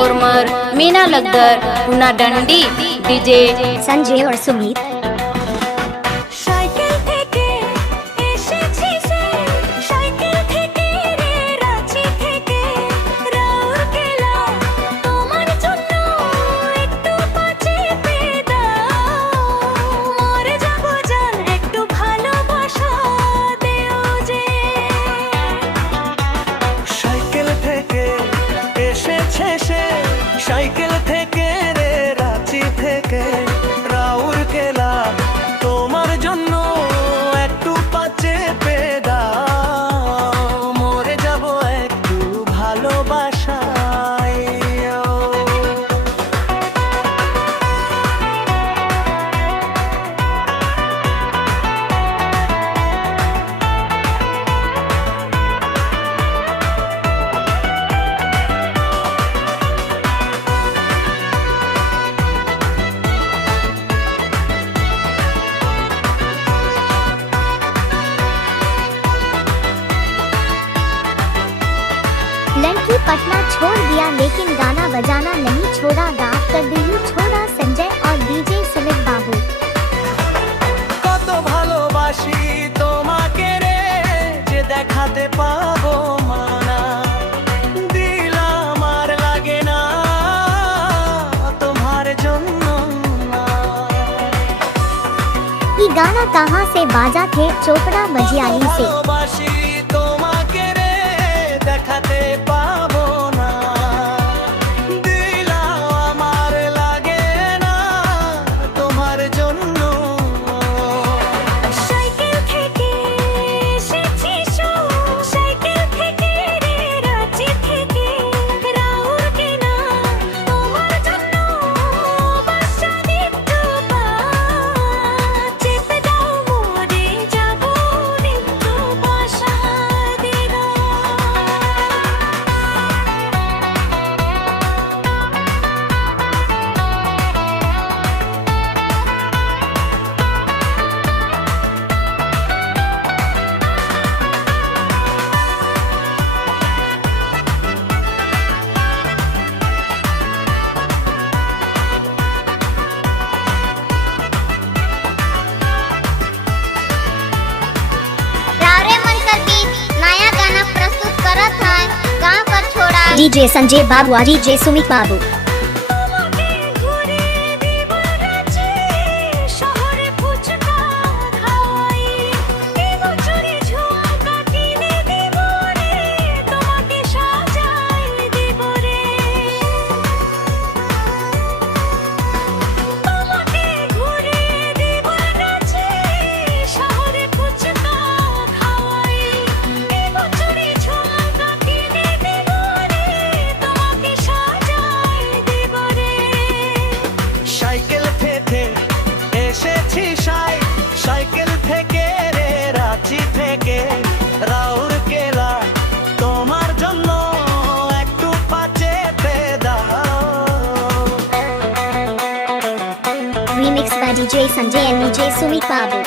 खुरमर, मीना लग्गर, पूना डंडी, डीजे संजय और सुमित। সাইকেল থেকে রে রাঁচি থেকে রাউরকেলা তোমার জন্য একটু পাচে পেদাও মরে যাব একটু ভালোবাসায়। लड़की पटना छोड़ दिया लेकिन गाना बजाना नहीं छोड़ा, गाँव कर दिलू छोड़ा संजय और डीजे सुमित बाबू। কত ভালোবাসি তোমাকে রে যে দেখাতে পাবো মানা, দিলাম আর লাগে না তোমার জন্য না। ये गाना कहाँ से बाजा थे? चोपड़ा मजियाली से। ভালোবাসি তোমাকে রে দেখাতে পাবো না, দিলাম আমার লাগে না তোমার জন্য। সাইকেল থেকে এসেছি সাইকেল থেকে রে রাঁচি থেকে রাউরকেলা তোমার জন্য বাসা দিতে চেপে দাও মরে যাব একটু বাসা দিও। रावरे मनकर बीच नया गाना प्रस्तुत करत है गाँव पर छोड़ा डीजे संजय बाबू और डीजे सुमित बाबू। সাইকেল থেকে এসেছি সাইকেল থেকে রে রাঁচি থেকে রাউরকেলা তোমার জন্য একটু পাচে পেদাও। Remixed by DJ Sanjay and DJ Sumit Babu।